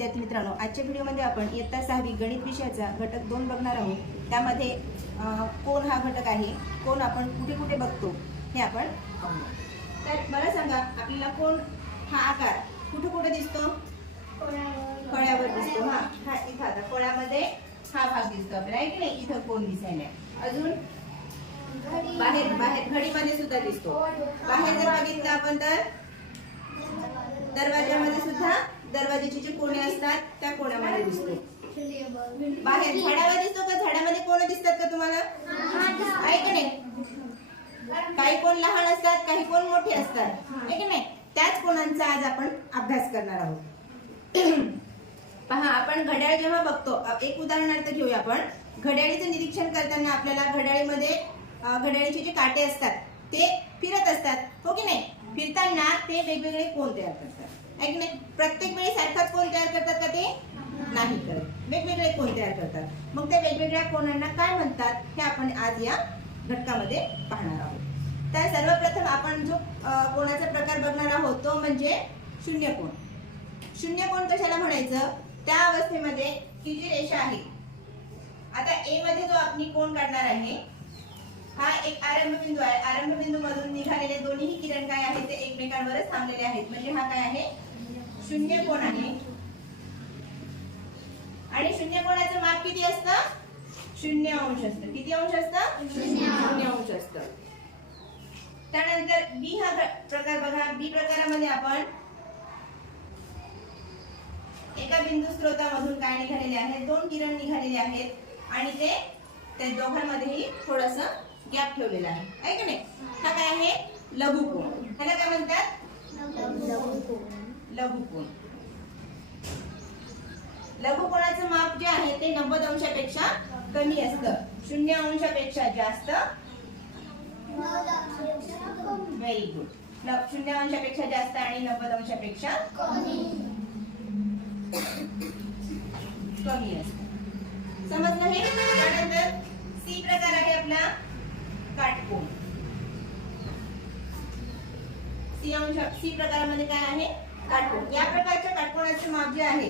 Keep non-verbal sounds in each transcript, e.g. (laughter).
विद्यार्थी मित्रांनो आजच्या व्हिडिओमध्ये आपण इयत्ता सहावी गणित विषयाचा घटक दोन बघणार आहोत. त्यामध्ये कोण हा घटक आहे? कोण आपण कुठे कुठे बघतो? हे आपण तर मला सांगा आपल्याला कोण हा आकार कुठे कुठे दिसतो? फळ्यावर दिसतो हा. हा इथं आता फळ्यामध्ये हा भाग दिसतो आपल्याला की नाही? इथं कोण दिसायला अजून? बाहेर बाहेर घडीमध्ये सुद्धा दिसतो. बाहेर जर बघितलं आपण तर? दरवाजामध्ये सुद्धा दरवाजाचे जे कोणे असतात त्या कोण्यामध्ये दिसतो. बाहेर झाडावर दिसतो का? झाडामध्ये कोण दिसतात का तुम्हाला? आहे का नाही? काही कोण लहान असतात काही कोण मोठे असतात. आहे की नाही? त्याच कोणांचा आज आपण अभ्यास करणार आहोत. पहा आपण घड्याळ जेव्हा बघतो एक उदाहरणार्थ घेऊया आपण. घड्याळीचं निरीक्षण करताना आपल्याला घड्याळीमध्ये घड्याळीचे जे काटे असतात ते फिरत असतात. हो की नाही? फिरताना ते वेगवेगळे कोण तयार करतात? आहे की नाही प्रत्येक वेळी सारखाच कोण तयार करतात का ते? नाही करत. वेगवेगळे कोण तयार करतात? मग त्या वेगवेगळ्या कोणांना काय म्हणतात हे आपण आज या घटकामध्ये पाहणार आहोत. तर सर्वप्रथम आपण जो कोणाचा प्रकार बघणार आहोत तो म्हणजे शून्य कोण. शून्य कोण कशाला म्हणायचं? त्या अवस्थेमध्ये ही जी रेषा आहे आता ए मध्ये जो आपण कोण काढणार आहे हा एक आरंभ बिंदू आहे. आरंभ बिंदू मधून निघालेले दोन्ही किरण काय आहेत? ते एकमेकांवरच थांबलेले आहेत. म्हणजे हा काय आहे? शून्य कोण आहे? आणि शून्य कोणाचं माप किती असतं? शून्य अंश असतं. किती अंश असतं? शून्य अंश. असतं. त्यानंतर बी हा प्र- प्रकार बघा. बी प्रकारामध्ये आपण एका बिंदू स्रोतामधून काय निघालेले आहेत? दोन किरण निघालेले आहेत. आणि ते त्या दोघांमध्येही थोडस गॅप ठेवलेला आहे. आहे की नाही? हा काय आहे? लघुकोण ह्याला काय म्हणतात? लघुकोण लघुकोणाचं माप जे आहे ते नव्वद अंशापेक्षा कमी असतं. शून्य अंशापेक्षा जास्त. व्हेरी गुड शून्य अंशापेक्षा जास्त आणि नव्वद अंशापेक्षा कमी. असतं. समजलं हे? त्यानंतर सी प्रकार आहे आपला काटकोण सी अंश सी प्रकारामध्ये काय आहे? काटकोन. या प्रकारच्या काटकोनाचं माप जे आहे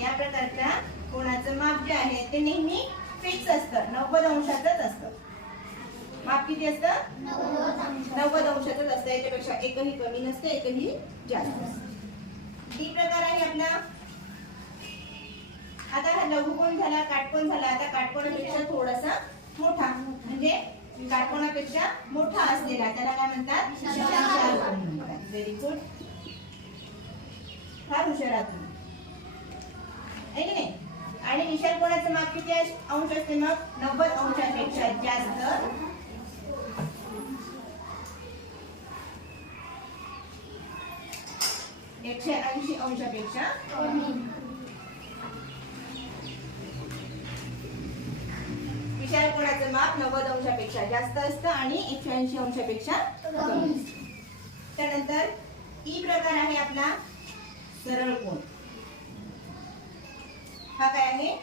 या प्रकारच्या कोणाचं माप जे आहे ते नेहमी फिक्स असतं. नव्वद अंशाचंच असतं. माप किती असतं? नव्वद अंशाचंच असतं. याच्यापेक्षा एकही कमी नसतं एकही जास्त असतं डी प्रकार आहे आपला. आता हा लघुकोण झाला काटकोण झाला. आता काटकोणापेक्षा थोडासा मोठा. म्हणजे काटकोणापेक्षा मोठा असलेला. त्याला काय म्हणतात? व्हेरी गुड फार हुशार आहात तुम्ही. आहे की नाही? आणि विशाल कोणाचं माप किती अंश असते मग नव्वद अंशापेक्षा जास्त. एकशे ऐंशी अंशापेक्षा विशाल कोणाचं माप नव्वद अंशापेक्षा जास्त असतं आणि एकशे ऐंशी अंशापेक्षा कमी. असतं. त्यानंतर ई प्रकार आहे आपला सरळ कोण हा काय आहे?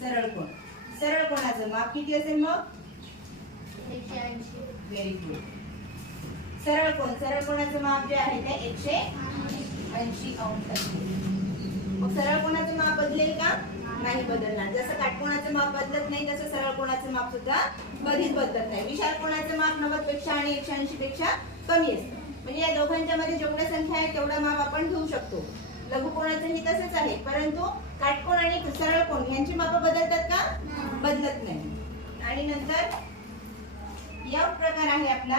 सरळ कोण सरळ कोणाचं? माप किती असेल मग? व्हेरी गुड सरळ कोण सरळ कोणाचं माप जे आहे ते एकशे ऐंशी अंश असेल. मग सरळ कोणाचं माप बदलेल का? नाही बदलणार. जसं काटकोणाचं माप बदलत नाही तसं सरळ कोणाचं माप सुद्धा कधीच बदलत नाही. विशाल कोणाचं माप नव्वदपेक्षा आणि एकशे ऐंशी पेक्षा कमी असतं. म्हणजे या दोघांच्या मध्ये जेवढ्या संख्या आहे तेवढा माप आपण घेऊ शकतो. लघुकोणाचंही तसंच आहे परंतु काटकोण आणि सरळ कोण यांची माप बदलतात का? बदलत नाही. आणि नंतर या प्रकार आहे आपला.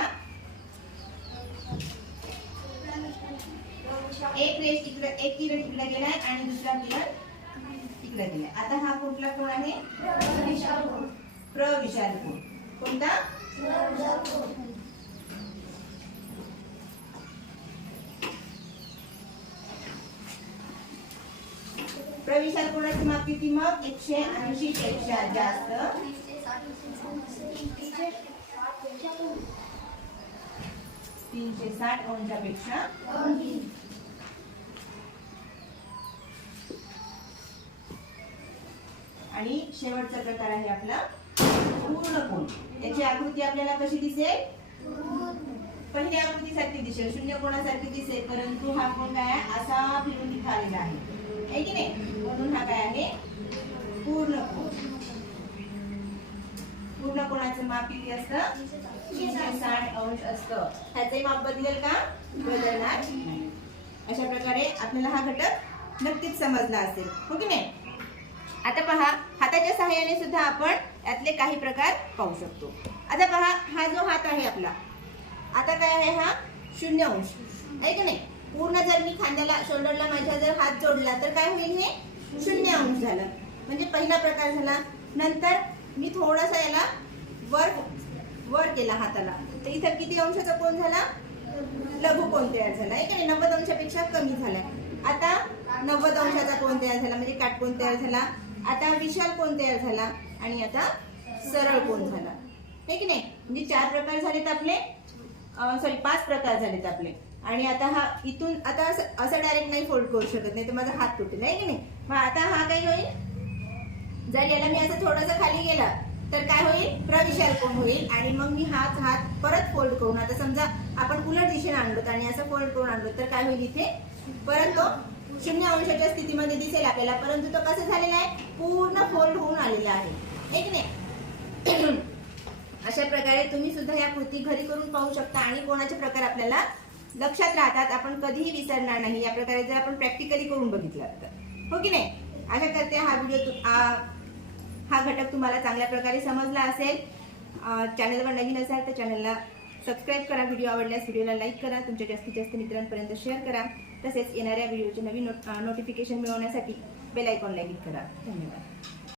एक रेष इकडे एक किरण इकडे गेलाय आणि दुसरा किरण इकडे गेलाय. आता हा कुठला कोण आहे? प्रविशाल कोण. कोणता? प्रवेशात कोणाची माप किती मग एकशे ऐंशी पेक्षा जास्त. तीनशे साठ अंशापेक्षा आणि शेवटचा प्रकार आहे आपला पूर्ण कोण याची आकृती आपल्याला कशी दिसेल? पहिल्या आकृतीसारखी दिसेल शून्य कोणासारखी दिसेल परंतु हा कोण काय आहे? असा फिरून आहे. की नाही म्हणून हा काय आहे पूर्ण कोण पूर्ण कोणाचं माप किती असतं तीनशे साठ अंश असतं ह्याचंही माप बदलेल का बदलणार अशा प्रकारे आपल्याला हा घटक नक्कीच समजला असेल हो की नाही आता पहा हाताच्या सहाय्याने सुद्धा आपण यातले काही प्रकार पाहू शकतो आता पहा हा जो हात आहे आपला आता काय आहे हा शून्य अंश आहे की नाही पूर्ण जर मी खांद्याला शोल्डरला माझ्या जर हात जोडला तर काय होईल हे? शून्य अंश झालं. म्हणजे पहिला प्रकार झाला. नंतर मी थोडासा याला वर वर केला हाताला. तर इथं किती अंशाचा कोण झाला? लघु कोण तयार झाला. आहे की नाही नव्वद अंशापेक्षा कमी झालाय. आता नव्वद अंशाचा कोण तयार झाला. म्हणजे काटकोण तयार झाला. आता विशाल कोण तयार झाला. आणि आता सरळ कोण झाला. आहे की नाही? म्हणजे चार प्रकार झालेत आपले. सॉरी पाच प्रकार झालेत आपले. आणि आता हा इथून आता असं असं डायरेक्ट नाही फोल्ड करू शकत नाही तर माझा हात तुटेल. आहे की नाही? मग आता हा काय होईल? जर याला मी असं थोडंसं खाली गेला तर काय होईल? प्रविशाल कोण होईल? आणि मग मी हात हात परत फोल्ड करून आता समजा आपण उलट दिशेने आणलो आणि असं फोल्ड करून आणलो तर काय होईल इथे? परत तो शून्य अंशाच्या स्थितीमध्ये दिसेल आपल्याला परंतु तो कसं झालेला आहे? पूर्ण फोल्ड होऊन आलेला आहे. है की नाही? (clears throat) अशा प्रकारे तुम्ही सुद्धा या कृती घरी करून पाहू शकता आणि कोणाचे प्रकार आपल्याला लक्षात राहतात आपण कधीही विसरणार नाही. या प्रकारे जर आपण प्रॅक्टिकली करून बघितलं तर. हो की नाही? आशा करते हा व्हिडिओ तु- हा घटक तुम्हाला चांगल्या प्रकारे समजला असेल. चॅनलवर नवीन असाल तर चॅनलला सबस्क्राईब करा. व्हिडिओ आवडल्यास व्हिडिओला लाईक करा. तुमच्या जास्तीत जास्त मित्रांपर्यंत शेअर करा. तसेच येणाऱ्या व्हिडिओचे नवीन नोटिफिकेशन मिळवण्यासाठी बेल आयकॉनला क्लिक करा. धन्यवाद.